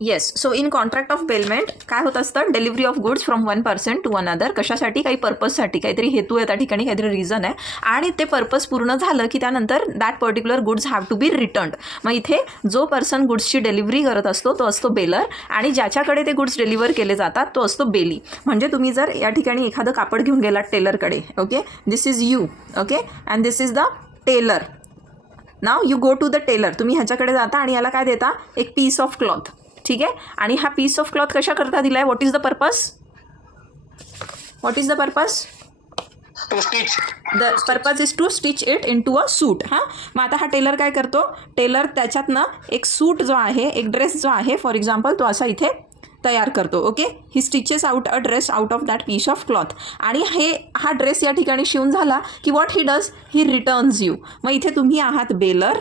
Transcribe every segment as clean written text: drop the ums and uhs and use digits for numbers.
Yes. So in contract of bailment काय होत असतं, delivery of goods from one person to another. कशासाठी, काही पर्पजसाठी, काहीतरी हेतू आहे त्या ठिकाणी, काहीतरी रिझन आहे, आणि ते पर्पज पूर्ण झालं की त्यानंतर that particular goods have to be returned. मग इथे जो पर्सन गुड्सची डिलिव्हरी करत असतो तो असतो बेलर, आणि ज्याच्याकडे ते गुड्स डिलिव्हर केले जातात तो असतो बेली. म्हणजे तुम्ही जर या ठिकाणी एखादं कापड घेऊन गेलात टेलरकडे, okay, this is you, okay, and this is the tailor. Now you go to the tailor. तुम्ही ह्याच्याकडे जाता आणि याला काय देता, एक पीस ऑफ क्लॉथ. ठीक आहे, आणि हा पीस ऑफ क्लॉथ कशा करता दिला आहे, what is the purpose, what is the purpose, to stitch. The purpose is to stitch it into a suit. हां, मग आता हा टेलर काय करतो, टेलर त्याच्यातनं एक सूट जो आहे, एक ड्रेस जो आहे फॉर एक्झाम्पल, तो असा इथे तयार करतो. Okay, he stitches out a dress out of that piece of cloth. आणि हा ड्रेस या ठिकाणी शिवून झाला की what he does, he returns you. मग इथे तुम्ही आहात बेलर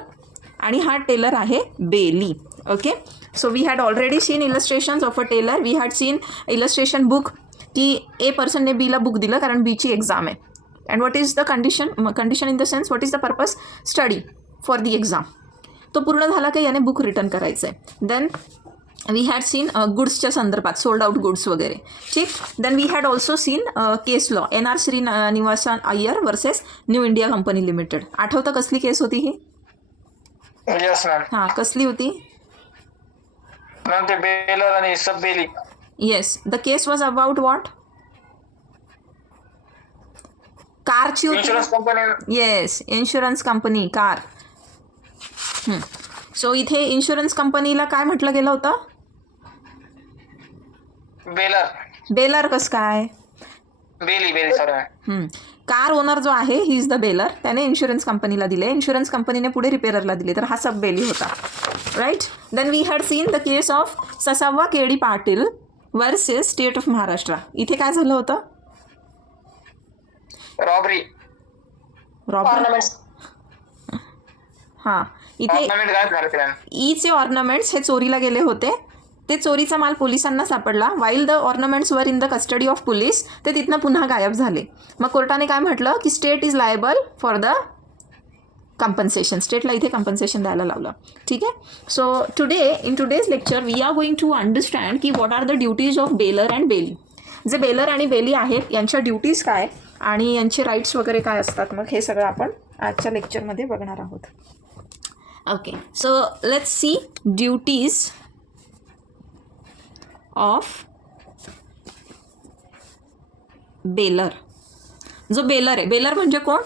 आणि हा टेलर आहे bailee. Okay, so we had already seen illustrations of a tailor. We had seen illustration book, की ए पर्सनने बीला बुक दिलं कारण बीची एक्झाम आहे. And what is the condition in the sense, what is the purpose, study for the exam. तो पूर्ण झाला की याने बुक रिटर्न करायचं आहे. देन वी हॅड सीन गुड्सच्या संदर्भात सोल्ड आउट गुड्स वगैरे. ठीक, then we had also seen case law, NR Srinivasan Iyer versus New India company limited. आठवतं कसली केस होती ही? Yes ma'am. हां, कसली होती? मॅम ते बेलर आणि sub bailee. Yes, the case was about what, कारची होती. Insurance company. Yes, insurance company, car. So इथे इन्शुरन्स कंपनीला काय म्हटलं गेलं होतं, बेलर. बेलर कसं काय, बेली सॉरी. कार ओनर जो आहे ही इज द बेलर, त्याने इन्शुरन्स कंपनीला दिले, इन्शुरन्स कंपनीने पुढे रिपेअररला दिले, तर हा सब बेली होता. Right. Then we had seen the case of ससावा KD Patil versus state of Maharashtra. इथे काय झालं होतं, रॉबरी. हां, इथे ऑर्नामेंट गायब झाले ते मॅम. ईचे ऑर्नामेंट्स हे चोरीला गेले होते. ते चोरीचा माल पोलिसांना सापडला. वाईल द ऑर्नामेंट्स वर in the custody of police, ते तिथनं पुन्हा गायब झाले. मग कोर्टाने काय म्हटलं की state is liable for the compensation. स्टेटला इथे कंपन्सेशन द्यायला लावलं. ठीक आहे. So in today's lecture we are going to understand की what are the duties of bailor and bailee. जे बेलर आणि बेली आहेत यांच्या ड्युटीज काय आणि यांचे राईट्स वगैरे काय असतात, मग हे सगळं आपण आजच्या लेक्चरमध्ये बघणार आहोत. Okay, so let's see duties of bailor. जो बेलर आहे, बेलर म्हणजे कोण,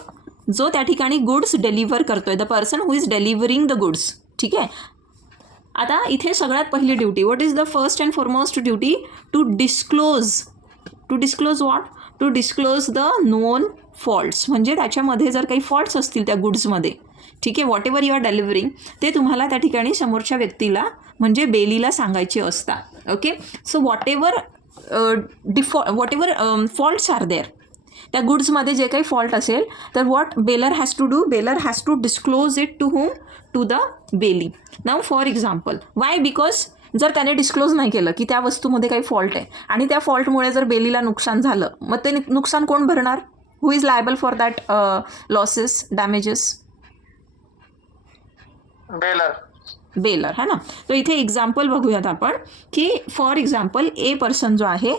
जो त्या ठिकाणी गुड्स डिलिव्हर करतोय, the person who is delivering the goods. ठीक आहे. आता इथे सगळ्यात पहिली duty, what is the first and foremost duty, to disclose what, to disclose the known faults. म्हणजे त्याच्यामध्ये जर काही फॉल्ट्स असतील त्या गुड्समध्ये, ठीक आहे, whatever you are delivering, ते तुम्हाला त्या ठिकाणी समोरच्या व्यक्तीला म्हणजे बेलीला सांगायचे असतात. Okay, so whatever faults are there, त्या गुड्समध्ये जे काही फॉल्ट असेल तर what bailor has to do, bailor has to disclose it to whom, to the bailee. Now for example, why, because जर त्याने डिस्क्लोज नाही केलं की त्या वस्तूमध्ये काही फॉल्ट आहे आणि त्या फॉल्टमुळे जर बेलीला नुकसान झालं, मग ते नुकसान कोण भरणार, who is liable for that losses, damages, bailor, है ना. तर इथे एक्झाम्पल बघूयात आपण की फॉर एक्झाम्पल ए पर्सन जो आहे,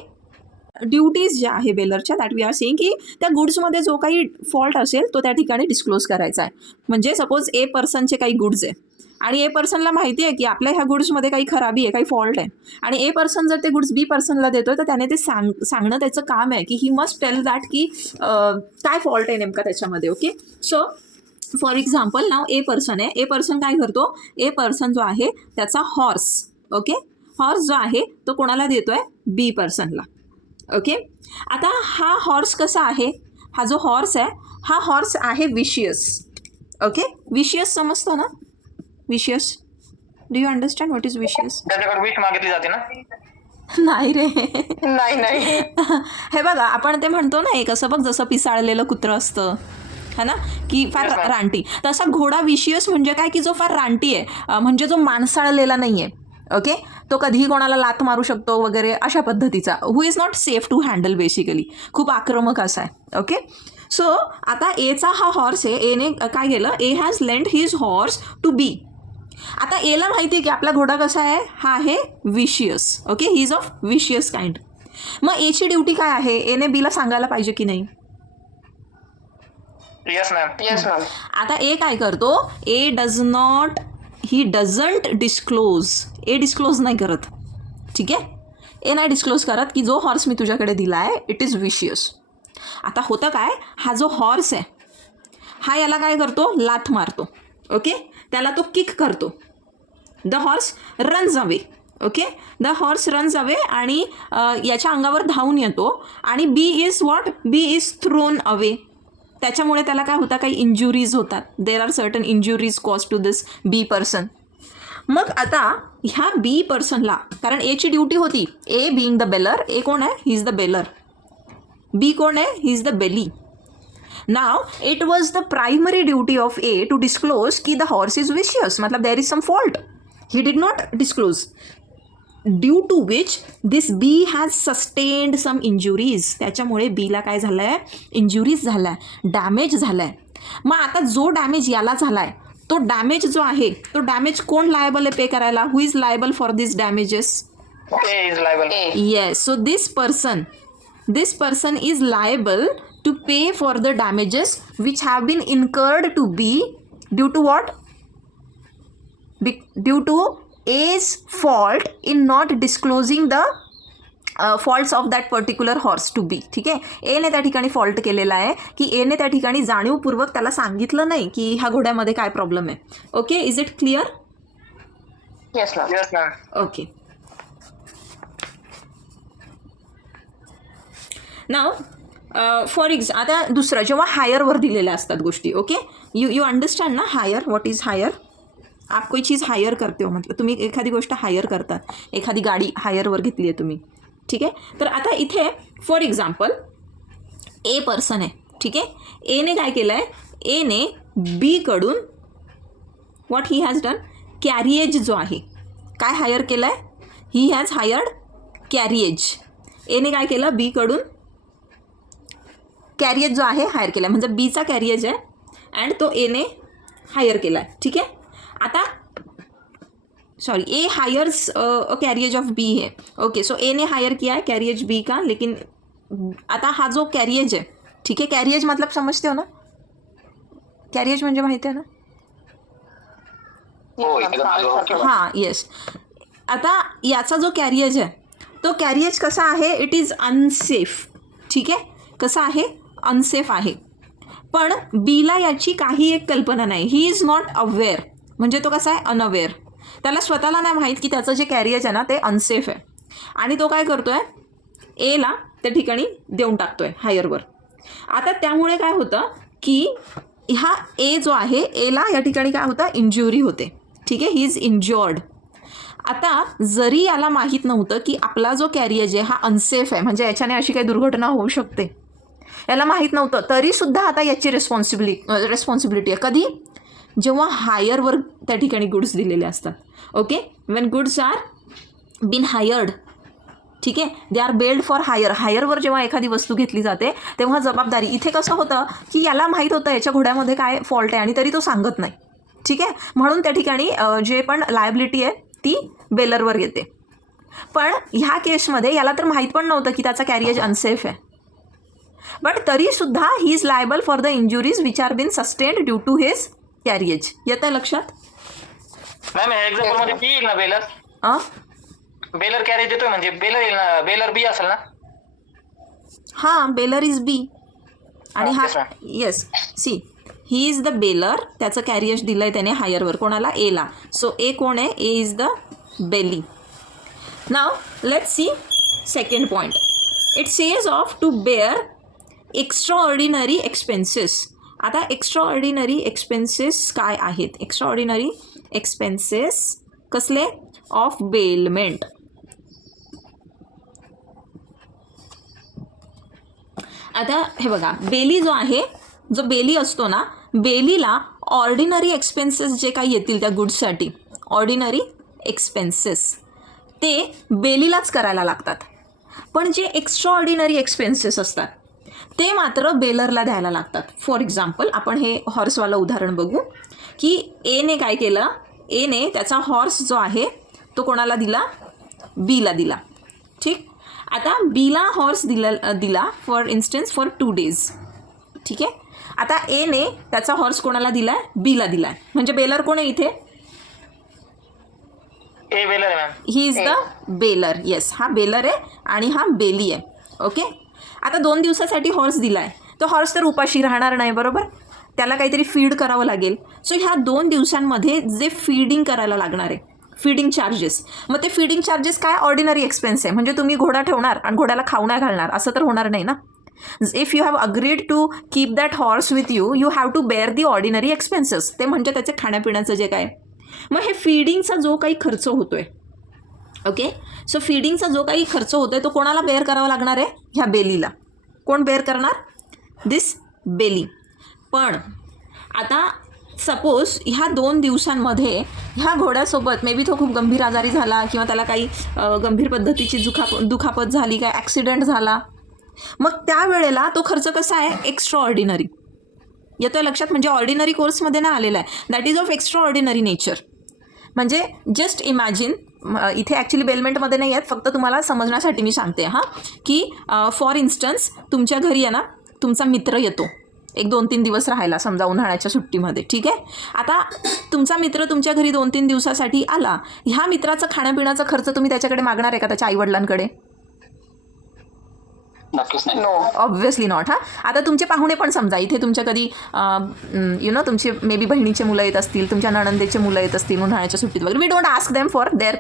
ड्युटीज ज्या आहे बेलरच्या, दॅट वी आर सेइंग की त्या गुड्समध्ये जो काही फॉल्ट असेल तो त्या ठिकाणी डिस्क्लोज करायचा आहे. म्हणजे सपोज ए पर्सनचे काही गुड्स आहे आणि ए पर्सनला माहिती आहे की आपल्या ह्या गुड्समध्ये काही खराबी आहे, काही फॉल्ट आहे, आणि ए पर्सन जर ते गुड्स बी पर्सनला देतोय तर त्याने ते सांगणं त्याचं काम आहे की ही मस्ट टेल दॅट की काय फॉल्ट आहे नेमका त्याच्यामध्ये. Okay, so for example now a person आहे, ए पर्सन काय करतो, ए पर्सन जो आहे त्याचा हॉर्स, ओके, हॉर्स जो आहे तो कोणाला देतोय, बी पर्सनला. ओके, आता हा हॉर्स कसा आहे, हा जो हॉर्स आहे हा हॉर्स आहे विशियस. ओके, विशियस समजतो ना, vicious, do you understand what is vicious? त्याच्याकडे विश मागितली जाते ना. नाही रे, नाही. हे बघा आपण ते म्हणतो ना, एक असं बघ जसं पिसाळलेलं कुत्रं असतं, है ना, की फार रानटी, तसा घोडा विशियस म्हणजे काय की जो फार रानटी आहे, म्हणजे जो माणसाळलेला नाही आहे. ओके, तो कधीही कोणाला लात मारू शकतो वगैरे अशा पद्धतीचा, who is not safe to handle, basically खूप आक्रमक असा आहे. ओके, सो आता एचा हा हॉर्स आहे, एने काय केलं, A has lent his horse to B. आता एला माहिती आहे की आपला घोडा कसा आहे, हा आहे vicious. Okay, he is of vicious kind. मग एची ड्युटी काय आहे, एने बीला सांगायला पाहिजे की नाही. Yes ma'am. आता ए काय करतो, ए डझंट डिस्क्लोज. ए डिस्क्लोज नाही करत. ठीक आहे, ए नाही डिस्क्लोज करत की जो हॉर्स मी तुझ्याकडे दिला आहे इट इज विशियस. आता होतं काय, हा जो हॉर्स आहे हा याला काय करतो, लाथ मारतो. ओके, त्याला तो किक करतो. The horse runs away. Okay, the horse runs away आणि याच्या अंगावर धावून येतो आणि बी इज थ्रोन अवे. त्याच्यामुळे त्याला काय होतं, काही इंजुरीज होतात. There are certain injuries cause to this B person. मग आता ह्या बी पर्सनला, कारण एची ड्युटी होती, A being the bailor, A कोण आहे, he is the bailor. B कोण आहे, he is the bailee. Now it was the primary duty of A to disclose की the horse is vicious, मतलब there is some fault. He did not disclose, due to which this B has sustained some injuries. त्याच्यामुळे Bला काय झालं आहे, injuries झाला आहे, damage झाला आहे. मग आता जो डॅमेज याला झाला आहे तो डॅमेज जो आहे तो डॅमेज कोण लायबल आहे पे करायला, who is liable for this damages. A is liable. Yes, so this person is liable to pay for the damages which have been incurred to B due to what? Due to A's fault in not disclosing the faults of that particular horse to B. ठीक आहे, एने त्या ठिकाणी fault केलेला आहे की एने त्या ठिकाणी जाणीवपूर्वक त्याला सांगितलं नाही की ह्या घोड्यामध्ये काय प्रॉब्लेम आहे. Okay, is it clear. Yes ma'am. Okay, now for आता दुसरं जेव्हा हायरवर दिलेल्या असतात गोष्टी. ओके, यू अंडरस्टँड ना हायर, व्हॉट इज हायर. आप कोई चीज़ हायर करते हो, मतलब तुम्ही एखादी गोष्ट हायर करतात, एखादी गाडी हायरवर घेतली आहे तुम्ही. ठीक आहे, तर आता इथे फॉर एक्झाम्पल ए पर्सन आहे. ठीक आहे, एने काय केलं आहे, एने बीकडून व्हॉट ही हॅज डन, कॅरिएज जो आहे काय हायर केलं आहे, ही हॅज हायर्ड कॅरिएज. एने काय केलं, बीकडून कॅरिएज जो आहे हायर केला आहे, म्हणजे बीचा कॅरिएज आहे अँड तो एने हायर केला आहे. ठीक आहे, आता sorry A hires a carriage of B है. ओके, सो ए ने हायर किया है कैरियज बी का, लेकिन आता हा जो कैरियज है, ठीक है, कैरियज मतलब समझते हो ना, कैरियज म्हणजे माहिती आहे ना. हां, येस. आता याचा जो कॅरियज आहे तो कॅरियज कसा आहे, इट इज अनसेफ. ठीक आहे, कसा आहे, अनसेफ आहे. पण बीला याची काही एक कल्पना नाही. ही इज नॉट अवेअर, म्हणजे तो कसा आहे, अनअवेअर. त्याला स्वतःला नाही माहीत की त्याचं जे कॅरियज आहे ना ते अनसेफ आहे आणि तो काय करतो आहे, एला त्या ठिकाणी देऊन टाकतो आहे हायरवर. आता त्यामुळे काय होतं की हा ए जो आहे एला या ठिकाणी काय होतं, इंज्युरी होते. ठीक आहे, ही इज इंज्युअर्ड. आता जरी याला माहीत नव्हतं की आपला जो कॅरियज आहे हा अनसेफ आहे, म्हणजे याच्याने अशी काही दुर्घटना होऊ शकते, याला माहीत नव्हतं, तरीसुद्धा आता याची रिस्पॉन्सिबिलिटी आहे. कधी, जेव्हा हायरवर त्या ठिकाणी गुड्स दिलेले असतात. Okay, when goods are been hired, ठीक आहे, they are bailed for hire. हायरवर जेव्हा एखादी वस्तू घेतली जाते तेव्हा जबाबदारी, इथे कसं होतं की याला माहीत होतं याच्या घोड्यामध्ये काय फॉल्ट आहे आणि तरी तो सांगत नाही. ठीक आहे, म्हणून त्या ठिकाणी जे पण लायबिलिटी आहे ती बेलरवर येते. पण ह्या केसमध्ये याला तर माहीत पण नव्हतं की त्याचा कॅरियज अनसेफ आहे, बट तरीसुद्धा he is liable for the injuries which are been sustained due to his carriage. येतं लक्षात. मॅम एक्झाम्पल मध्ये बी येईल ना बेलर, बेलर कॅरेज देतोय म्हणजे बेलर येईल ना, बेलर बी असेल ना. हां, बेलर इज बी आणि हा yes, see he is the bailor, त्याचं कॅरियज दिलं आहे त्याने हायरवर, कोणाला, एला. सो ए कोण आहे, A is the bailee. Now let's see second point. It says of to bear extraordinary expenses. आता एक्स्ट्राऑर्डिनरी एक्सपेन्सेस काय आहेत, एक्स्ट्राऑर्डिनरी एक्सपेन्सेस कसले, ऑफ बेलमेंट. आता हे बघा, बेली जो आहे, जो बेली असतो ना, बेलीला ऑर्डिनरी एक्सपेन्सेस जे काही येतील त्या गुड्ससाठी, ऑर्डिनरी एक्सपेन्सेस ते बेलीलाच करायला लागतात. पण जे एक्स्ट्राऑर्डिनरी एक्सपेन्सेस असतात ते मात्र बेलरला द्यायला लागतात. फॉर एक्झाम्पल आपण हे हॉर्सवालं उदाहरण बघू की एने काय केलं, एने त्याचा हॉर्स जो आहे तो कोणाला दिला, बीला दिला. ठीक. आता बीला हॉर्स दिला फॉर इन्स्टन्स फॉर 2 days. ठीक आहे. आता एने त्याचा हॉर्स कोणाला दिला आहे, बीला दिला आहे. म्हणजे बेलर कोण आहे इथे, A bailor ma'am. He is the bailor. Yes, हा बेलर आहे आणि हा बेली आहे. ओके. आता 2 दिवसासाठी हॉर्स दिला आहे. तो हॉर्स तर उपाशी राहणार नाही, बरोबर. त्याला काहीतरी फीड करावं लागेल. सो ह्या 2 दिवसांमध्ये जे फीडिंग करायला लागणार आहे, फीडिंग चार्जेस, मग ते फीडिंग चार्जेस काय, ऑर्डिनरी एक्सपेन्स आहे. म्हणजे तुम्ही घोडा ठेवणार आणि घोड्याला खाऊ नाही घालणार असं तर होणार नाही ना. If you have agreed to keep that horse with you, you have to bear the ordinary expenses. ते म्हणजे त्याचे खाण्यापिण्याचं जे काय. मग हे फीडिंगचा जो काही खर्च होतोय, ओके, सो फीडिंगचा जो काही खर्च होतोय तो कोणाला बेअर करावा लागणार आहे, ह्या बेलीला. कोण बेअर करणार, दिस बेली. पण आता सपोज ह्या 2 दिवसांमध्ये ह्या घोड्यासोबत मे बी तो खूप गंभीर आजारी झाला किंवा त्याला काही गंभीर पद्धतीची दुखापत झाली, काय ॲक्सिडेंट झाला, मग त्यावेळेला तो खर्च कसा आहे, एक्स्ट्रा ऑर्डिनरी. येतोय लक्षात. म्हणजे ऑर्डिनरी कोर्समध्ये ना आलेला आहे, that is of extra ordinary nature. म्हणजे जस्ट इमॅजिन, इथे ॲक्च्युली बेलमेंटमध्ये नाही आहेत, फक्त तुम्हाला समजण्यासाठी मी सांगते हां, की फॉर इन्स्टन्स तुमच्या घरी आहे ना तुमचा मित्र येतो एक 2-3 दिवस राहायला, समजा उन्हाळ्याच्या सुट्टीमध्ये. ठीक आहे. आता तुमचा मित्र तुमच्या घरी 2-3 दिवसासाठी आला. ह्या मित्राचं खाण्यापिण्याचा खर्च तुम्ही त्याच्याकडे मागणार आहे का, त्याच्या आईवडिलांकडे? नक्कीच नाही. Obviously not. हां. आता तुमचे पाहुणे पण समजा इथे तुमच्या कधी तुमचे मे बी बहिणीचे मुलं येत असतील, तुमच्या नणंदेचे मुलं येत असतील उन्हाळ्याच्या सुट्टीत वगैरे. We don't ask them for their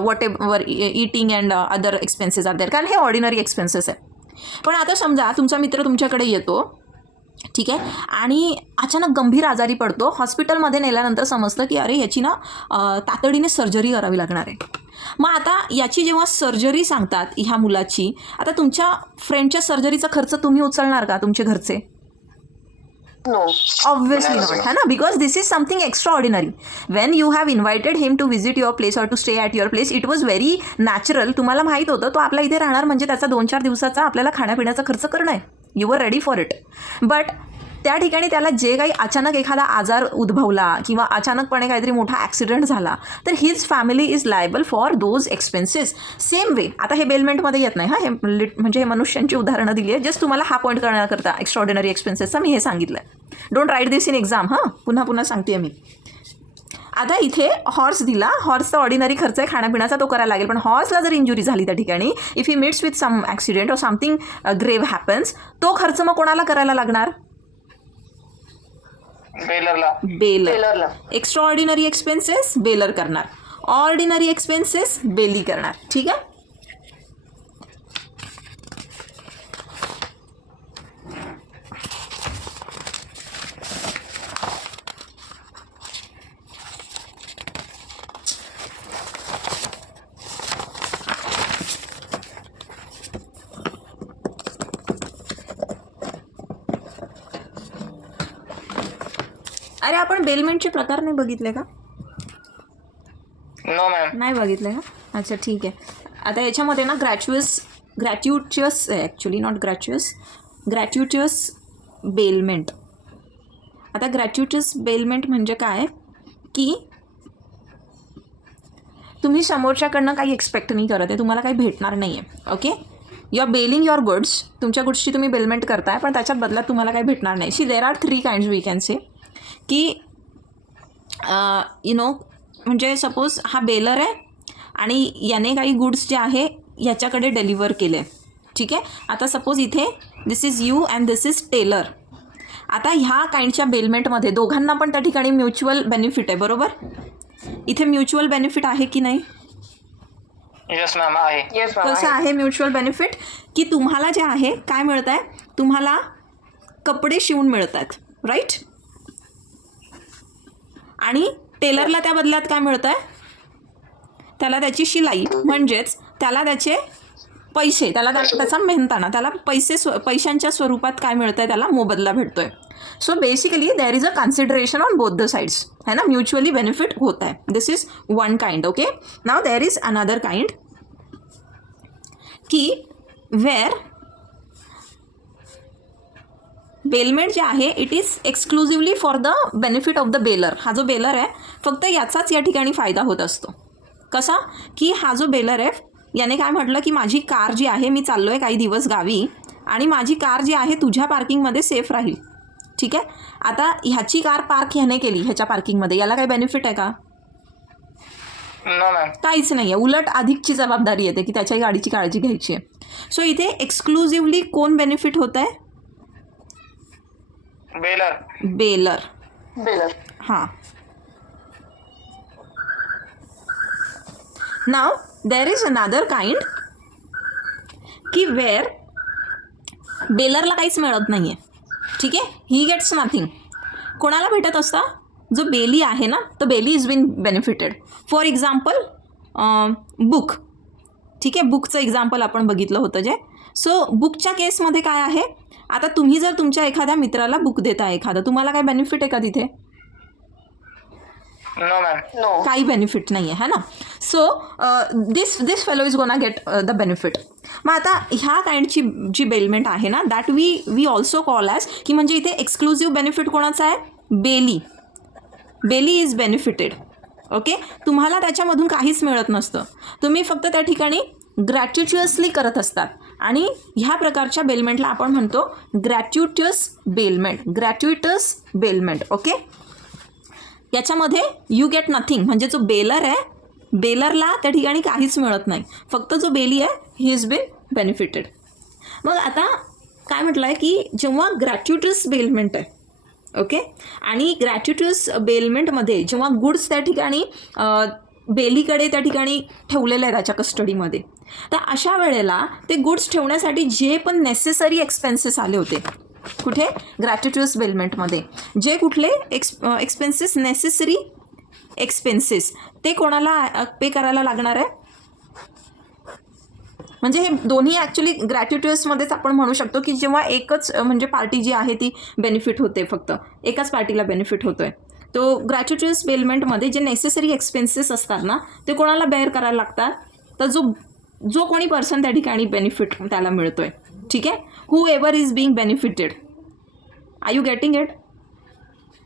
whatever eating and other expenses are there, कारण हे ऑर्डिनरी एक्सपेन्सेस आहे. पण आता समजा तुमचा मित्र तुमच्याकडे येतो, ठीक आहे, आणि अचानक गंभीर आजारी पडतो. हॉस्पिटलमध्ये नेल्यानंतर समजतं की अरे याची ना तातडीने सर्जरी करावी लागणार आहे. मग आता याची जेव्हा सर्जरी सांगतात ह्या मुलाची, आता तुमच्या फ्रेंडच्या सर्जरीचा खर्च तुम्ही उचलणार का, तुमचे घरचे? नो, ऑब्व्हियसली नॉट, है ना, because this is something extraordinary. When you have invited him to visit your place or to stay at your place, it was very natural. तुम्हाला माहीत होतं तो आपल्या इथे राहणार, म्हणजे त्याचा 2-4 दिवसाचा आपल्याला खाण्यापिण्याचा खर्च करणं आहे. You were ready for it. But त्या ठिकाणी त्याला जे काही अचानक एखादा आजार उद्भवला किंवा अचानकपणे काहीतरी मोठा ॲक्सिडेंट झाला, तर his family is liable for those expenses. Same way. आता हे बेलमेंटमध्ये येत नाही हां, हे म्हणजे हे मनुष्यांची उदाहरणं दिली आहे. जस्ट तुम्हाला हा पॉईंट करण्याकरता एक्स्ट्रॉर्डिनरी एक्सपेन्सेसचा मी हे सांगितलं आहे. Don't write this in exam. हां, पुन्हा सांगते मी. आता इथे हॉर्स दिला, हॉर्सचा ऑर्डिनरी खर्च आहे खाण्यापिण्याचा, तो करायला लागेल. पण हॉर्सला जर इंजुरी झाली त्या ठिकाणी, if he meets with some accident or something grave happens, तो खर्च मग कोणाला करायला लागणार, बेलरला. एक्स्ट्रा ऑर्डिनरी एक्सपेन्सेस बेलर करणार, ऑर्डिनरी एक्सपेन्सेस बेली करणार. ठीक आहे. अरे आपण बेलमेंटचे प्रकार नाही बघितले का? No ma'am. नाही बघितले का? अच्छा ठीक आहे. आता याच्यामध्ये ना ग्रॅच्युटियस आहे ॲक्च्युली, नॉट ग्रॅच्युटियस बेलमेंट. आता ग्रॅच्युटियस बेलमेंट म्हणजे काय की तुम्ही समोरच्याकडनं काही एक्सपेक्ट नाही करत आहे, तुम्हाला काही भेटणार नाही आहे. Okay, you are bailing your goods, तुमच्या गुड्सची तुम्ही बेलमेंट करताय, पण त्याच्यात बदल्यात तुम्हाला काही भेटणार नाही. See there are 3 kinds we can say की म्हणजे सपोज हा बेलर आहे आणि याने काही गुड्स जे आहे याच्याकडे डिलिव्हर केले. ठीक आहे. आता सपोज इथे this is you and this is tailor. आता ह्या काइंडच्या बेलमेंटमध्ये दोघांना पण त्या ठिकाणी म्युच्युअल बेनिफिट आहे, बरोबर. इथे म्युच्युअल बेनिफिट आहे की नाही? येस मॅम आहे. कसं आहे म्युच्युअल बेनिफिट की तुम्हाला जे आहे काय मिळत आहे, तुम्हाला कपडे शिवून मिळत आहेत, राईट. आणि टेलरला त्या बदल्यात काय मिळतं आहे, त्याला त्याची शिलाई, म्हणजेच त्याला त्याचे पैसे, त्याला त्याचा मेहनताना त्याला पैशांच्या स्वरूपात काय मिळतं आहे, त्याला मोबदला भेटतो आहे. So basically there is a consideration on both the sides, है ना, म्युच्युअली बेनिफिट होत आहे. This is one kind. Okay, now there is another kind की वेअर बेलमेंट जे आहे it is exclusively for the benefit of the bailor. हा जो bailor आहे फक्त याचाच या ठिकाणी फायदा होत असतो. कसा की हा जो बेलर आहे याने काय म्हटलं की माझी कार जी आहे, मी चाललो आहे काही दिवस गावी आणि माझी कार जी आहे तुझ्या पार्किंगमध्ये सेफ राहील. ठीक आहे. आता ह्याची कार पार्क ह्याने केली ह्याच्या पार्किंगमध्ये, याला काही बेनिफिट आहे का? No ma'am. काहीच नाही आहे. उलट अधिकची जबाबदारी येते की त्याच्या गाडीची काळजी घ्यायची आहे. सो इथे एक्सक्लुझिव्हली कोण बेनिफिट होत आहे? बेलर. बेलर. बेलर. हां. Now there is another kind की वेअर बेलरला काहीच मिळत नाही आहे. ठीक आहे. He gets nothing. कोणाला भेटत असता? जो बेली आहे ना, तो bailee is been benefited. For example book. ठीक आहे. बुकचं एक्झाम्पल आपण बघितलं होतं जे. सो बुकच्या केसमध्ये काय आहे, आता तुम्ही जर तुमच्या एखाद्या मित्राला बुक देता एखादं, तुम्हाला काय बेनिफिट आहे का तिथे? No ma'am. नो. काही बेनिफिट नाही आहे, है ना. So this fellow is gonna get the benefit. मग आता ह्या काइंडची जी बेलमेंट आहे ना, that we also call as की म्हणजे इथे एक्सक्लुझिव्ह बेनिफिट कोणाचा आहे? Bailee. Bailee is benefited. Okay. तुम्हाला त्याच्यामधून काहीच मिळत नसतं. तुम्ही फक्त त्या ठिकाणी ग्रॅच्युटसली करत असतात आणि ह्या प्रकारच्या बेलमेंटला आपण म्हणतो ग्रॅच्युटस बेलमेंट. ग्रॅच्युटस बेलमेंट. ओके. याच्यामध्ये यू गेट नथिंग, म्हणजे जो बेलर आहे बेलरला त्या ठिकाणी काहीच मिळत नाही, फक्त जो बेली आहे ही इज बीन बेनिफिटेड. मग आता काय म्हटलं आहे की जेव्हा ग्रॅच्युटस बेलमेंट आहे, ओके, आणि ग्रॅच्युटस बेलमेंटमध्ये जेव्हा गुड्स त्या ठिकाणी बेलीकडे त्या ठिकाणी ठेवलेलं आहे त्याच्या कस्टडीमध्ये, तर अशा वेळेला ते गुड्स ठेवण्यासाठी जे पण नेसेसरी एक्सपेन्सेस आले होते कुठे? ग्रॅच्युटस बेलमेंटमध्ये. जे कुठले एक्सपेन्सेस, नेसेसरी एक्सपेन्सेस, ते कोणाला पे करायला लागणार आहे? म्हणजे हे दोन्ही ॲक्च्युली ग्रॅच्युटसमध्येच आपण म्हणू शकतो की जेव्हा एकच म्हणजे पार्टी जी आहे ती बेनिफिट होते, फक्त एकाच पार्टीला बेनिफिट होतो आहे. तो ग्रॅच्युटस बेलमेंटमध्ये जे नेसेसरी एक्सपेन्सेस असतात ना, ते कोणाला बेअर करायला लागतात? तर जो कोणी पर्सन त्या ठिकाणी बेनिफिट त्याला मिळतो आहे. ठीक आहे. Whoever is being benefited. Are you getting it?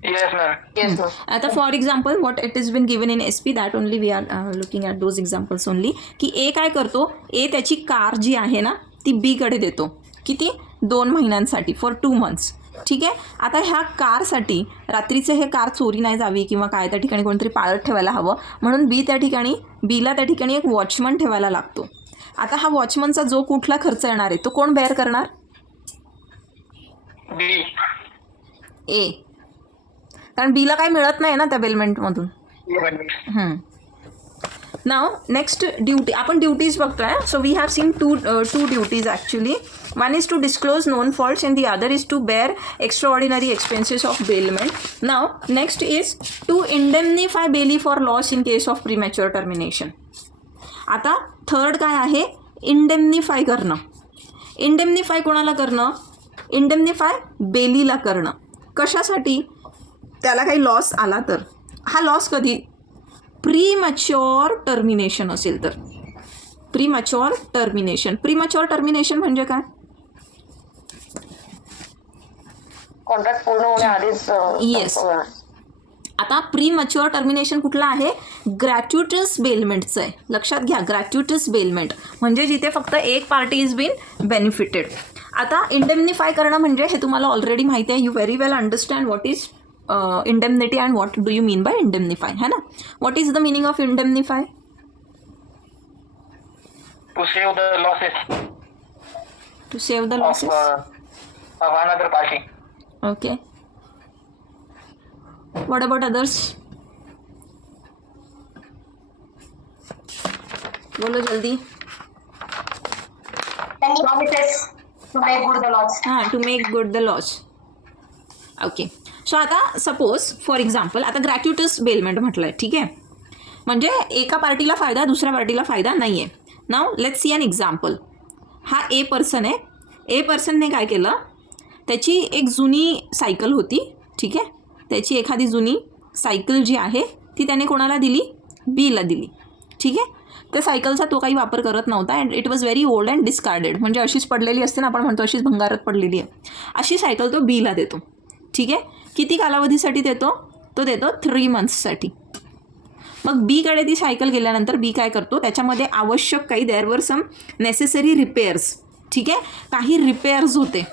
Yes ma'am. Yes ma'am. आता for example what it is been given in SP, that only we are looking at those examples only. की A काय करतो? ए त्याची car जी आहे ना ती बीकडे देतो. किती? 2 महिन्यांसाठी, फॉर 2 months. ठीक आहे. आता ह्या कारसाठी रात्रीचे हे कार चोरी नाही जावी किंवा काय, त्या ठिकाणी कोणतरी पाळत ठेवायला हवं, म्हणून बीला त्या ठिकाणी एक वॉचमन ठेवायला लागतो. आता हा वॉचमनचा जो कुठला खर्च येणार आहे तो कोण बेअर करणार? बी. ए. कारण बीला काही मिळत नाही ना त्या बेलमेंटमधून. Now next duty. आपण ड्युटीज बघतोय. So we have seen two duties actually. One is to disclose known faults and the other is to bear extra ordinary expenses of bailment. Now next is to indemnify bailee for loss in case of premature termination. आता third काय आहे? इंडेमनिफाय करणं. इंडेमनिफाय कोणाला करणं? इंडेमनिफाय बेलीला करणं. कशासाठी? त्याला काही लॉस आला तर. हा लॉस कधी? प्रीमॅच्युअर टर्मिनेशन असेल तर. Premature termination. प्रीमॅच्युअर टर्मिनेशन म्हणजे काय? कॉन्ट्रॅक्ट पूर्ण होण्याआधीच. Yes. आता प्रीमॅच्युअर टर्मिनेशन कुठलं आहे? ग्रॅच्युटस बेलमेंटचं आहे. लक्षात घ्या, ग्रॅच्युटस बेलमेंट म्हणजे जिथे फक्त एक पार्टी इज बीन बेनिफिटेड. आता इंडेमनिफाय करणं म्हणजे हे तुम्हाला ऑलरेडी माहिती आहे. You very well understand what is indemnity and what do you mean by indemnify, है ना. What is the meaning of indemnify? To save the losses. To save the losses of another party. Okay. What about others? बोलो जल्दी. Any promises to make good the loss. हां, to make good the loss. Okay. So आता suppose for example आता ग्रॅच्युटस bailment म्हटलं आहे. ठीक आहे. म्हणजे एका पार्टीला फायदा, दुसऱ्या पार्टीला फायदा नाही आहे. Now let's see an example. हा ए पर्सन आहे. ए पर्सनने काय केलं? त्याची एक जुनी सायकल होती. ठीक आहे. त्याची एखादी जुनी सायकल जी आहे ती त्याने कोणाला दिली? बीला दिली. ठीक आहे. त्या सायकलचा तो काही वापर करत नव्हता and it was very old and discarded, म्हणजे अशीच पडलेली असते ना, आपण म्हणतो अशीच भंगारात पडलेली आहे, अशी सायकल तो बीला देतो. ठीक आहे, किती कालावधीसाठी देतो? तो देतो 3 मंथ्ससाठी. मग बीकडे ती सायकल गेल्यानंतर बी काय करतो, त्याच्यामध्ये आवश्यक काही there were some necessary repairs. ठीक आहे, काही रिपेअर्स होते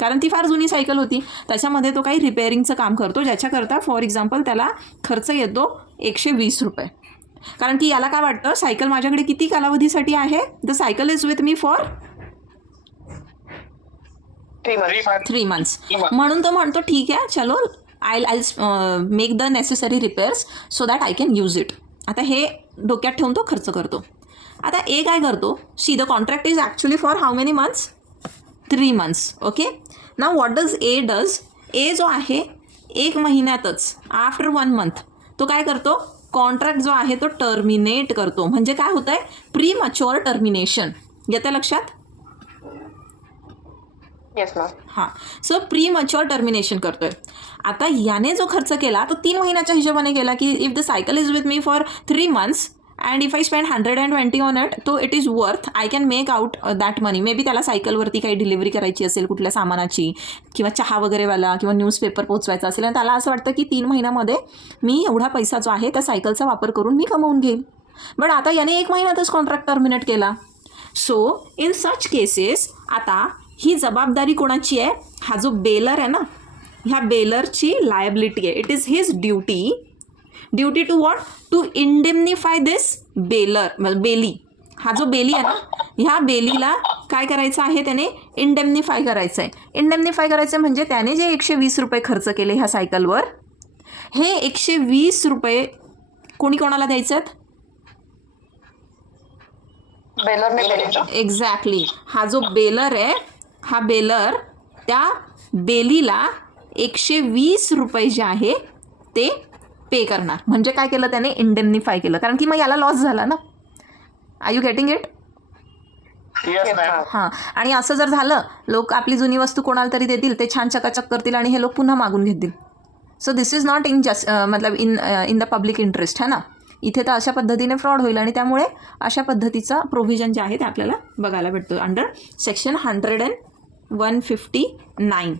कारण ती फार जुनी सायकल होती, त्याच्यामध्ये तो काही रिपेअरिंगचं काम करतो, ज्याच्याकरता फॉर एक्झाम्पल त्याला खर्च येतो 120 रुपये. कारण की याला काय वाटतं, सायकल माझ्याकडे किती कालावधीसाठी आहे, the cycle is with me for 3 months. म्हणून तो म्हणतो ठीक आहे, चलो I make the necessary repairs so that I can use it. आता हे डोक्यात ठेवून तो खर्च करतो. आता ए काय करतो, see the contract is actually for how many months? 3 months. Okay, now what does A does? A जो आहे 1 महिन्यातच आफ्टर 1 मंथ तो काय करतो, कॉन्ट्रॅक्ट जो आहे तो टर्मिनेट करतो. म्हणजे काय होतं आहे, प्री मच्युअर टर्मिनेशन. येतं लक्षात? Yes ma'am. हां, सो प्री मच्युअर टर्मिनेशन करतो आहे. आता याने जो खर्च केला तो 3 महिन्याच्या हिशोबाने केला की if the cycle is with me for 3 months and if I spend 120 on it, तो it is worth, I can make out that money. May be त्याला सायकलवरती काही डिलिव्हरी करायची असेल कुठल्या सामानाची, किंवा चहा वगैरेवाला, किंवा न्यूजपेपर पोचवायचा असेल, आणि त्याला असं वाटतं की 3 महिन्यामध्ये मी एवढा पैसा जो आहे त्या सायकलचा वापर करून मी कमवून घेईन. बट आता याने 1 महिन्यातच कॉन्ट्रॅक्ट टर्मिनेट केला. सो इन सच केसेस आता ही जबाबदारी कोणाची आहे? हा जो बेलर आहे ना, ह्या बेलरची लायबिलिटी आहे. It is his duty to what? To indemnify this bailor, bailee. हा जो बेली आहे ना, ह्या बेलीला काय करायचं आहे, त्याने इंडेमनिफाय करायचं आहे. इंडेमनिफाय करायचं म्हणजे त्याने जे 120 रुपये खर्च केले ह्या सायकलवर, हे 120 रुपये कोणी कोणाला द्यायचे आहेत? बेलरने केले. एक्झॅक्टली. हा जो बेलर आहे, हा बेलर त्या बेलीला 120 रुपये जे आहे ते पे करणार. म्हणजे काय केलं त्याने? इंडेमनिफाय केलं. कारण की मग याला लॉस झाला ना. Are you getting it? हां, आणि असं जर झालं, लोक आपली जुनी वस्तू कोणाला तरी देतील, ते छान चकाचक करतील आणि हे लोक पुन्हा मागून घेतील. So this is not in मतलब इन द पब्लिक इंटरेस्ट, है ना. इथे तर अशा पद्धतीने फ्रॉड होईल, आणि त्यामुळे अशा पद्धतीचा प्रोव्हिजन जे आहे ते आपल्याला बघायला भेटतो अंडर सेक्शन 159.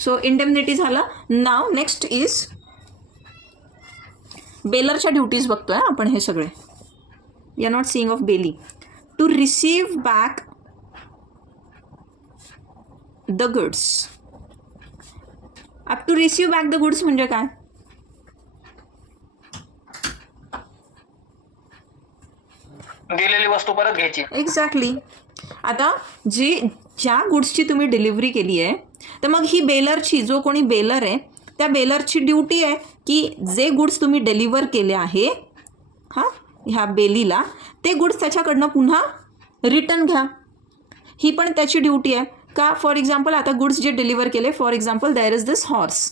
सो इंडेमनिटी झालं. नाव नेक्स्ट इज बेलरच्या ड्युटीज बघतोय आपण हे सगळे. You are not seeing of bailee. To receive back the goods. Up to receive back the goods म्हणजे काय? दिलेली वस्तू परत घ्यायची. एक्झॅक्टली. आता ज्या गुड्सची तुम्ही डिलिव्हरी केली आहे, तर मग ही बेलरची, जो कोणी बेलर आहे त्या बेलरची ड्युटी आहे की जे गुड्स तुम्ही डिलिव्हर केले आहे ह्या बेलीला, ते गुड्स त्याच्याकडनं पुन्हा रिटर्न घ्या. ही पण त्याची ड्युटी आहे का? फॉर एक्झाम्पल आता गुड्स जे डिलिव्हर केले, for example there is this horse.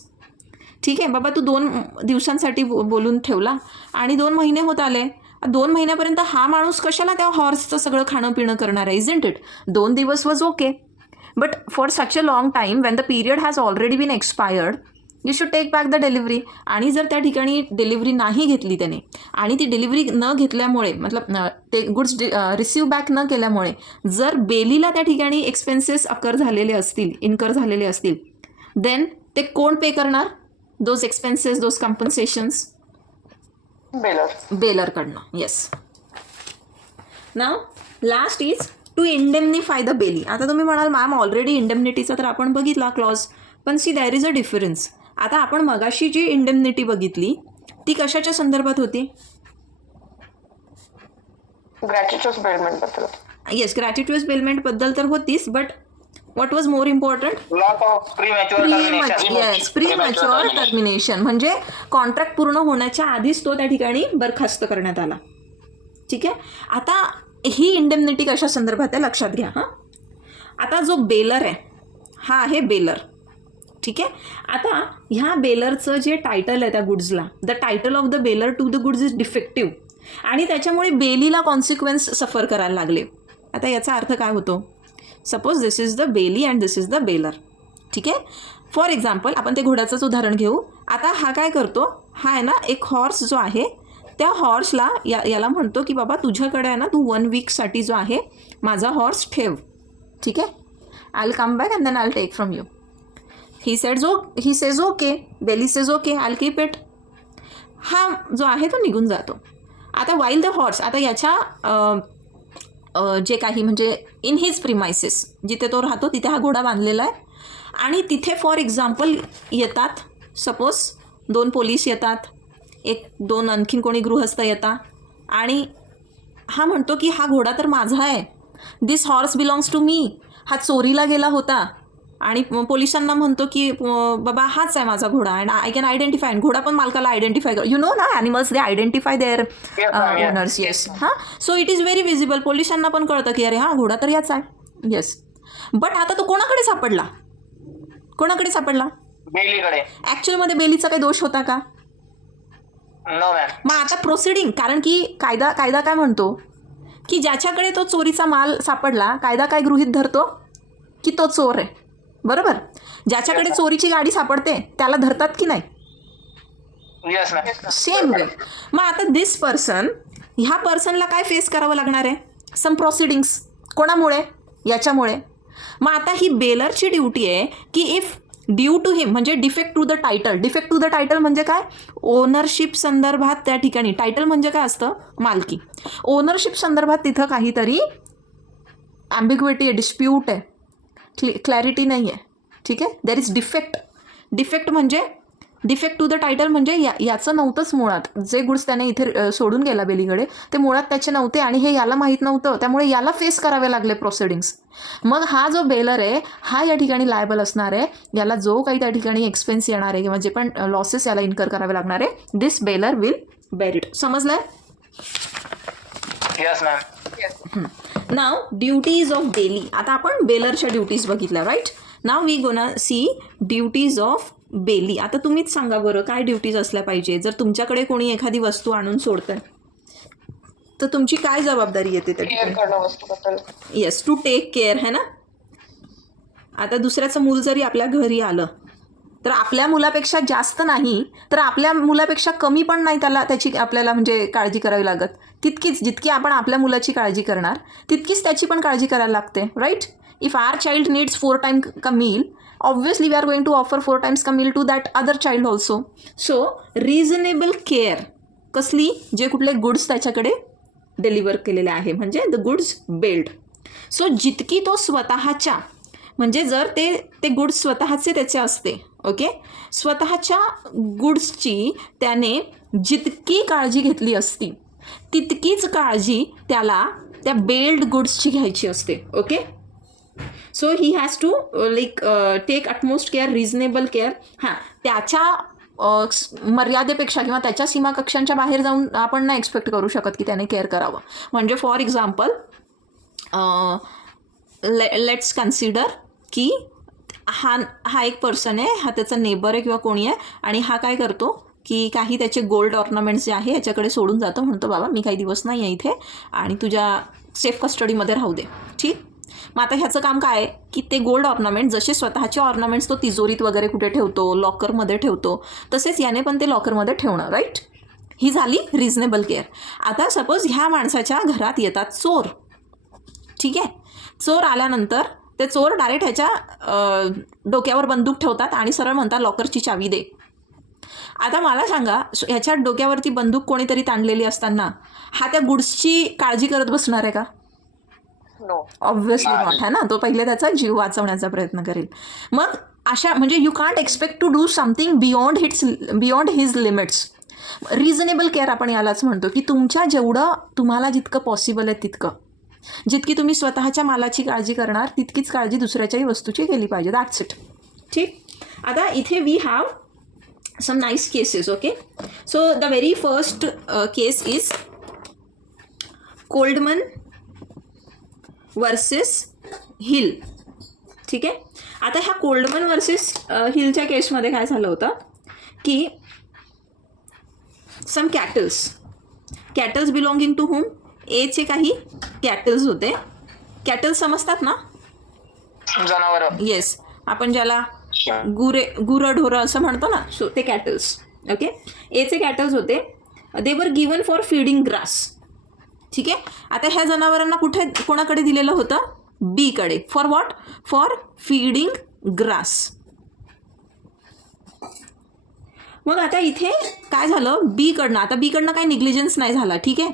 ठीक आहे बाबा, तू 2 दिवसांसाठी बोलून ठेवला आणि 2 महिने होत आले. 2 महिन्यापर्यंत हा माणूस कशाला त्या हॉर्सचं सगळं खाणं पिणं करणार आहे? Isn't it? 2 दिवस was okay, but for such a long time when the period has already been expired, you should take back the delivery. आणि जर त्या ठिकाणी डिलिव्हरी नाही घेतली त्याने, आणि ती डिलिव्हरी न घेतल्यामुळे, मतलब ते गुड्स रिसीव्ह बॅक न केल्यामुळे जर बेलीला त्या ठिकाणी एक्सपेन्सेस इन्कर झालेले असतील, देन ते कोण पे करणार दोज एक्सपेन्सेस, दोज कम्पन्सेशन्स? बेलरकडनं. Yes. Now last is to indemnify the bailee. आता तुम्ही म्हणाल मॅम ऑलरेडी इंडेमनिटीचा तर आपण बघितला क्लॉज, पण see there is a difference. आता आपण मगाशी जी इंडेमनिटी बघितली ती कशाच्या संदर्भात होती? ग्रॅच्युटस बेलमेंटबद्दल. येस, ग्रॅच्युटस बेलमेंटबद्दल तर होतीच, but what was more important? Loss of premature termination. म्हणजे कॉन्ट्रॅक्ट पूर्ण होण्याच्या आधीच तो त्या ठिकाणी बरखास्त करण्यात आला. ठीक आहे. आता ही इंडेमनिटी कशा संदर्भात आहे लक्षात घ्या. आता जो बेलर आहे हा आहे बेलर. ठीक आहे. आता ह्या बेलरचं जे टायटल आहे त्या गुड्सला, the title of the bailor to the goods is defective, आणि त्याच्यामुळे बेलीला कॉन्सिक्वेन्स सफर करायला लागले. आता याचा अर्थ काय होतो? Suppose this is the Bailey and this is the bailor. ठीक आहे. फॉर एक्झाम्पल आपण ते घोड्याचंच उदाहरण घेऊ. आता हा काय करतो? हा आहे ना एक हॉर्स जो आहे त्या हॉर्सला याला म्हणतो की बाबा तुझ्याकडे आहे ना, तू 1 वीकसाठी जो आहे माझा हॉर्स ठेव, ठीक आहे. I will come back and then I will take from you. He says okay, bailee says okay, I will keep it. हा जो आहे तो निघून जातो. आता वाईल द हॉर्स, आता याच्या जे काही म्हणजे इन हिज प्रिमायसेस, जिथे तो राहतो तिथे हा घोडा बांधलेला आहे. आणि तिथे फॉर एक्झाम्पल येतात, सपोज 2 पोलीस येतात, 1-2 आणखीन कोणी गृहस्थ येतात, आणि हा म्हणतो की हा घोडा तर माझा आहे, दिस हॉर्स बिलॉंग्स टू मी, हा चोरीला गेला होता. आणि पोलिसांना म्हणतो की बाबा हाच आहे माझा घोडा, अँड आय कॅन आयडेंटिफाय. घोडा पण मालकाला आयडेंटिफाय कर, यू नो ना, animals they identify their owners. Yes, हां. So it is very visible. पोलिसांना पण कळतं की अरे हां घोडा तर याच आहे. येस. बट आता तो कोणाकडे सापडला? बेलीकडे. ॲक्च्युअलमध्ये बेलीचा काही दोष होता का? No ma'am. मग आता प्रोसिडिंग, कारण की कायदा काय म्हणतो की ज्याच्याकडे तो चोरीचा माल सापडला, कायदा काय गृहीत धरतो की तो चोर आहे, बरोबर. ज्याच्याकडे चोरीची गाडी सापडते त्याला धरतात की नाही? Yes ma'am. Same way. मग आता दिस पर्सन, ह्या पर्सनला काय फेस करावं लागणार आहे? सम प्रोसिडिंग्स. कोणामुळे? याच्यामुळे. मग आता ही बेलरची ड्युटी आहे की इफ ड्यू टू हिम, म्हणजे डिफेक्ट टू द टायटल म्हणजे काय? ओनरशिप संदर्भात त्या ठिकाणी, टायटल म्हणजे काय असतं? मालकी. ओनरशिप संदर्भात तिथं काहीतरी ॲम्बिग्विटी आहे, डिस्प्यूट आहे, क्लॅरिटी नाही आहे, ठीक आहे. देर इज डिफेक्ट म्हणजे डिफेक्ट टू द टायटल म्हणजे याचं नव्हतंच मुळात. जे गुड्स त्याने इथे सोडून गेला बेलीकडे, ते मुळात त्याचे नव्हते आणि हे याला माहीत नव्हतं, त्यामुळे याला फेस करावे लागले प्रोसिडिंग्स. मग हा जो बेलर आहे हा या ठिकाणी लायबल असणार आहे. याला जो काही त्या ठिकाणी एक्सपेन्स येणार आहे किंवा जे पण लॉसेस याला इन्कर करावे लागणार आहे, this bailor will bear it. समजलंय? Yes ma'am. Now duties of bailee. आता आपण बेलरच्या ड्युटीज बघितल्या, right. Now we gonna see duties of bailee. आता तुम्हीच सांगा बरं काय ड्युटीज असल्या पाहिजे. जर तुमच्याकडे कोणी एखादी वस्तू आणून सोडतंय तर तुमची काय जबाबदारी येते त्या केअर ठिकाणी? करणं वस्तूबद्दल. येस, टू टेक केअर, है ना. आता दुसऱ्याचं मूल जरी आपल्या घरी आलं तर आपल्या मुलापेक्षा जास्त नाही तर आपल्या मुलापेक्षा कमी पण नाही त्याची आपल्याला म्हणजे काळजी करावी लागत. तितकीच जितकी आपण आपल्या मुलाची काळजी करणार तितकीच त्याची पण काळजी करायला लागते, right. If our child needs 4 times का meal, obviously we are going to offer 4 times का meal to that other child also. So reasonable care कसली? जे कुठले गुड्स त्याच्याकडे डिलिव्हर केलेले आहे, म्हणजे द गुड्स बेल्ड. सो जितकी तो स्वतःच्या, म्हणजे जर ते गुड्स स्वतःचे त्याचे असते, ओके, स्वतःच्या गुड्सची त्याने जितकी काळजी घेतली असती तितकीच काळजी त्याला त्या बेल्ड गुड्सची घ्यायची असते, okay. So he has to take utmost care, reasonable care. हां, त्याच्या मर्यादेपेक्षा किंवा त्याच्या सीमाकक्षांच्या बाहेर जाऊन आपण नाही एक्सपेक्ट करू शकत की त्याने केअर करावं. म्हणजे फॉर एक्झाम्पल लेट्स कन्सिडर की हा एक पर्सन आहे, हा त्याचा नेबर आहे किंवा कोणी आहे, आणि हा काय करतो की काही त्याचे गोल्ड ऑर्नामेंट्स जे आहे याच्याकडे सोडून जातो. म्हणतो बाबा मी काही दिवस नाही आहे इथे आणि तुझ्या सेफ कस्टडीमध्ये राहू दे, ठीक. मग आता ह्याचं काम काय आहे की ते गोल्ड ऑर्नामेंट जसे स्वतःचे ऑर्नामेंट्स तो तिजोरीत वगैरे कुठे ठेवतो, लॉकरमध्ये ठेवतो, तसेच याने पण ते लॉकरमध्ये ठेवणं, राईट. ही झाली रिझनेबल केअर. आता सपोज ह्या माणसाच्या घरात येतात चोर, ठीक आहे. चोर आल्यानंतर ते चोर डायरेक्ट ह्याच्या डोक्यावर बंदूक ठेवतात आणि सरळ म्हणतात लॉकरची चावी दे. आता मला सांगा, ह्याच्या डोक्यावरती बंदूक कोणीतरी ताणलेली असताना हा त्या गुड्सची काळजी करत बसणार आहे का? नो, ऑब्व्हियसली नॉट, है ना. तो पहिले त्याचा जीव वाचवण्याचा प्रयत्न करेल. मग अशा म्हणजे you can't expect to do something beyond his limits. Reasonable care आपण यालाच म्हणतो की तुमच्या जेवढं तुम्हाला जितकं पॉसिबल आहे तितकं, जितकी तुम्ही स्वतःच्या मालाची काळजी करणार तितकीच काळजी दुसऱ्याच्याही वस्तूची केली पाहिजे. दॅट्स इट, ठीक. आता इथे we have some nice cases, okay. So the very first case is Coldman versus Hill, ठीक आहे. आता ह्या कोल्डमन वर्सेस हिलच्या केसमध्ये काय झालं होतं की सम कॅटल्स बिलॉंगिंग टू हुम, एचे काही कॅटल्स होते. कॅटल्स समजतात ना? जनावर. येस, आपण ज्याला गुरं ढोरं असं म्हणतो ना, सो ते कॅटल्स, ओके. एचे कॅटल्स होते दे were given for feeding grass. ठीक आहे. आता ह्या जनावरांना कोणाकडे दिलेलं होतं? बीकडे. For what? For feeding grass. मग आता इथे काय झालं? बीकडनं, आता बीकडनं काही निग्लिजन्स नाही झाला. ठीक आहे.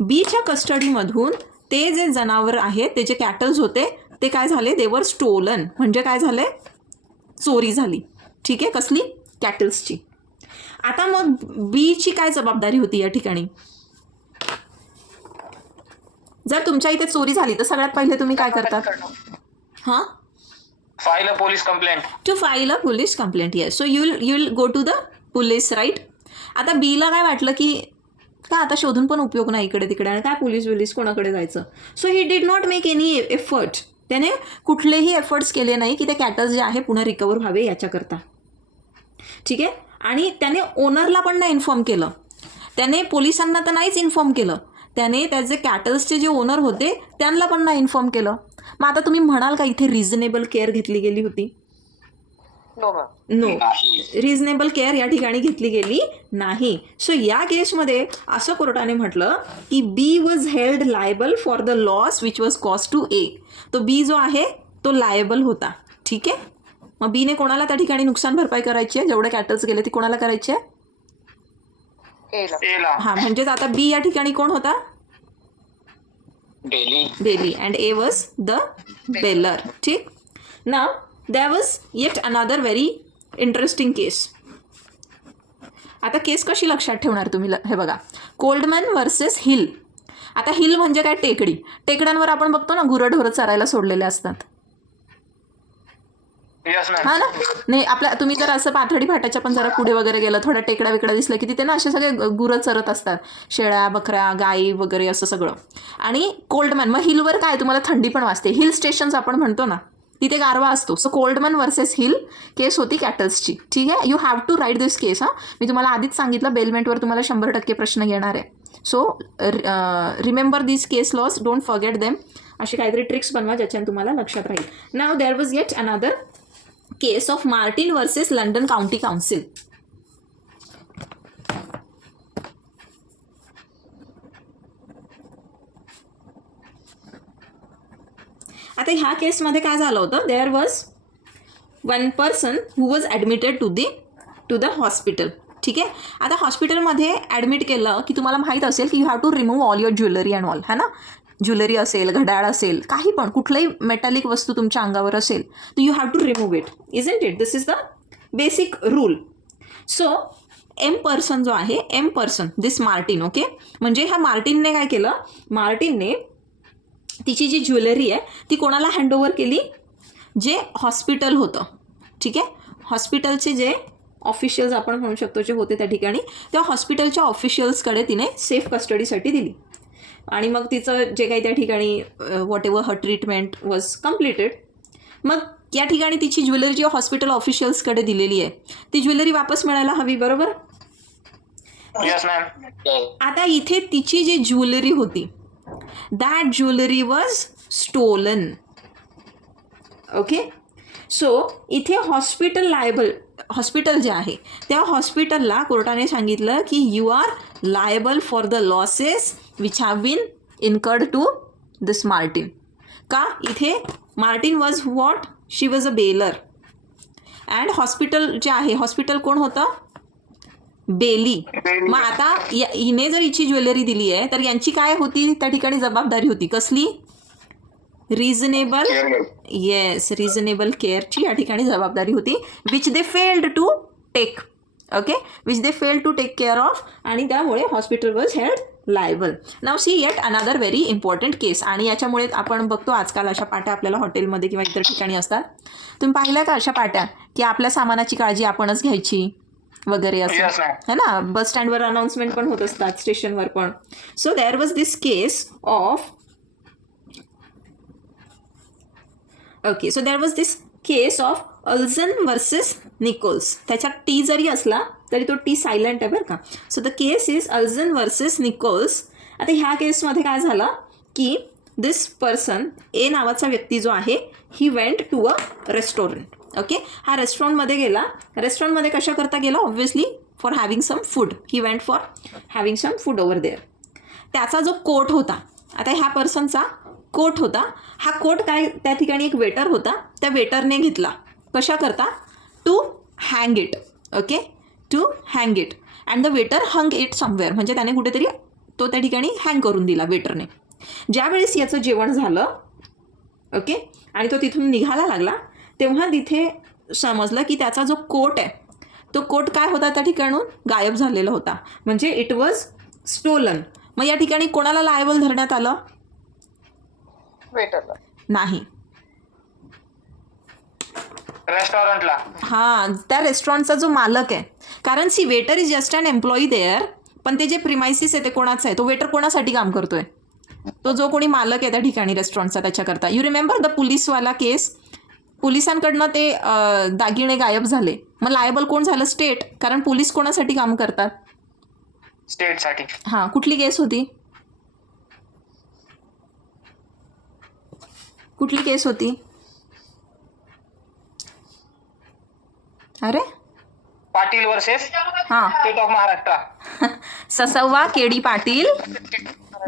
बीच्या कस्टडीमधून ते जे जनावर आहेत, ते जे कॅटल्स होते, ते काय झाले? दे वर स्टोलन. म्हणजे काय झाले? चोरी झाली. ठीक आहे. कसली? कॅटल्सची. आता मग बीची काय जबाबदारी होती या ठिकाणी? जर तुमच्या इथे चोरी झाली तर सगळ्यात पहिले तुम्ही काय करतात? हां, file a police complaint. To file a police complaint. Yes. So you will go to the police, right. आता बीला काय वाटलं की का आता शोधून पण उपयोग नाही इकडे तिकडे, आणि काय पोलीस कोणाकडे जायचं. So he did not make any effort. त्याने कुठलेही एफर्ट्स केले नाही की ते कॅटल्स जे आहे पुन्हा रिकवर व्हावे याच्याकरता. ठीक आहे. आणि त्याने ओनरला पण नाही इन्फॉर्म केलं, त्याने पोलिसांना तर नाहीच इन्फॉर्म केलं, त्याने त्याचे कॅटल्सचे जे ओनर होते त्यांना पण नाही इन्फॉर्म केलं. मग आता तुम्ही म्हणाल का इथे रिझनेबल केअर घेतली गेली होती? No ma'am. No, reasonable care या ठिकाणी घेतली गेली नाही. सो या केसमध्ये असं कोर्टाने म्हटलं की B was held liable for the loss which was cause to A. तो बी जो आहे तो लायबल होता. ठीक आहे. मग बीने कोणाला त्या ठिकाणी नुकसान भरपाई करायची आहे? जेवढे कॅटल्स गेले ती कोणाला करायची आहे? एला. हां, म्हणजेच आता बी या ठिकाणी कोण होता? Bailee. And A was the bailor. ठीक. Now there was yet another very interesting case. आता केस कशी लक्षात ठेवणार तुम्ही? हे बघा, कोल्डमॅन वर्सेस हिल. आता हिल म्हणजे काय? टेकडी. टेकड्यांवर आपण बघतो ना गुरंढोरं चरायला सोडलेले असतात. हा ना? नाही, आपल्या तुम्ही जर असं पाथर्डी फाट्याच्या पण जरा पुढे वगैरे गेलं, थोडा टेकड्या विकडा दिसलं की तिथे ना असे सगळे गुरं चरत असतात, शेळ्या, बकऱ्या, गाई वगैरे असं सगळं. आणि कोल्डमॅन, मग हिलवर काय? तुम्हाला थंडी पण वाजते. हिल स्टेशन्स आपण म्हणतो ना, तिथे गारवा असतो. सो कोल्डमॅन वर्सेस हिल केस होती कॅटल्सची. ठीक आहे. यू हॅव टू राईट दिस केस. हां, मी तुम्हाला आधीच सांगितलं बेलमेंटवर तुम्हाला 100% प्रश्न येणार आहे. So remember this case loss, don't forget them. अशी काहीतरी ट्रिक्स बनवा ज्याच्याने तुम्हाला लक्षात राहील. Now there was yet another case of Martin versus London County Council. आता ह्या केसमध्ये काय झालं होतं? There was one person who was admitted to the hospital. ठीक आहे. आता हॉस्पिटलमध्ये ॲडमिट केलं की तुम्हाला माहीत असेल की you have to remove all your jewellery and all. है ना? ज्वेलरी असेल, घड्याळ असेल, काही पण कुठलंही मेटॅलिक वस्तू तुमच्या अंगावर असेल तर you have to remove it. Isn't it? This is the basic rule. So M person जो आहे, M person, this Martin. Okay. म्हणजे ह्या मार्टिनने काय केलं? मार्टिनने तिची जी ज्वेलरी आहे ती कोणाला हँडओव्हर केली? जे हॉस्पिटल होतं. ठीक आहे. हॉस्पिटलचे जे ऑफिशियल्स आपण म्हणू शकतो जे होते त्या ठिकाणी, त्या हॉस्पिटलच्या ऑफिशियल्सकडे तिने सेफ कस्टडीसाठी दिली. आणि मग तिचं जे काही त्या ठिकाणी what ever her treatment was completed. मग या ठिकाणी तिची ज्वेलरी जी हॉस्पिटल ऑफिशियल्सकडे दिलेली आहे ती ज्वेलरी वापस मिळायला हवी. बरोबर? आता इथे तिची जी ज्वेलरी होती that jewelry was stolen. Okay. So इथे हॉस्पिटल जे आहे त्या हॉस्पिटलला कोर्टाने सांगितलं की you are liable for the losses which have been incurred to this Martin. का? इथे Martin was what? She was a bailor. And hospital जे आहे, हॉस्पिटल कोण होतं? बेली. मग आता हिने जर हिची ज्वेलरी दिली आहे तर यांची काय होती त्या ठिकाणी जबाबदारी होती? कसली? रिझनेबल. येस, रिझनेबल केअरची या ठिकाणी जबाबदारी होती, which they failed to take. Okay. Which they failed to take care of. आणि त्यामुळे hospital was held liable. Now see yet another very important case. आणि याच्यामुळे आपण बघतो आजकाल अशा पाट्या आपल्याला हॉटेलमध्ये किंवा इतर ठिकाणी असतात. तुम्ही पाहिल्या का अशा पाट्या की आपल्या सामानाची काळजी आपणच घ्यायची वगैरे असं, है ना? बस स्टँडवर अनाउन्समेंट पण होत असतात, स्टेशनवर पण. So there was this case of okay. So there was this case of Ultzen versus Nicols. त्याच्यात टी जरी असला तरी तो टी सायलेंट आहे बरं का. So the case is Ultzen versus Nicols. आता ह्या केसमध्ये काय झालं की दिस पर्सन, ए नावाचा व्यक्ती जो आहे, he went to a restaurant. Okay. हा रेस्टॉरंटमध्ये गेला. रेस्टॉरंटमध्ये कशा करता गेला? Obviously for having some food. He went for having some food over there. त्याचा जो कोट होता, आता ह्या पर्सनचा कोट होता, हा कोट काय त्या ठिकाणी एक वेटर होता, त्या वेटरने घेतला. कशा करता? To hang it. Okay, to hang it. And the waiter hung it somewhere, म्हणजे त्याने कुठेतरी तो त्या ठिकाणी हँग करून दिला वेटरने. ज्यावेळेस याचं जेवण झालं, ओके, आणि तो तिथून निघायला लागला, तेव्हा तिथे समजलं की त्याचा जो कोट आहे, तो कोट काय होता त्या ठिकाणून गायब झालेला होता, म्हणजे इट वॉज स्टोलन. मग या ठिकाणी कोणाला लायबल धरण्यात आलं? वेटरला. नाही. रेस्टॉरंटला. हां, त्या रेस्टॉरंटचा जो मालक आहे, कारण C waiter is just an employee there, पण ते जे प्रिमायसिस आहे ते कोणाचं आहे? तो वेटर कोणासाठी काम करतोय? तो जो कोणी मालक आहे त्या ठिकाणी रेस्टॉरंटचा त्याच्याकरता. यू रिमेंबर द पुलिसवाला केस? पोलिसांकडनं ते दागिने गायब झाले, मग लायबल कोण झालं? स्टेट, कारण पोलीस कोणासाठी काम करतात? स्टेटसाठी. हां, कुठली केस होती? कुठली केस होती? अरे पाटील वर्सेस हां, स्टेट ऑफ महाराष्ट्र. ससव्वा KD Patil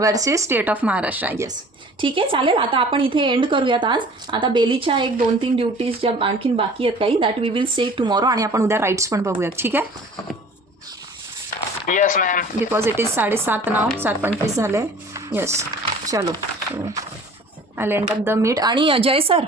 versus state of Maharashtra. Yes, ठीक आहे, चालेल. आता आपण इथे एंड करूयात आज. आता बेलीच्या 1-2-3 ड्युटीज ज्या आणखीन बाकी आहेत काही, that we will see tomorrow, आणि आपण उद्या राईट्स पण बघूयात. ठीक आहे, yes ma'am. Because it is 7:30 now, 7:25 झाले. येस, चलो, I end up the meet. आणि अजय सर,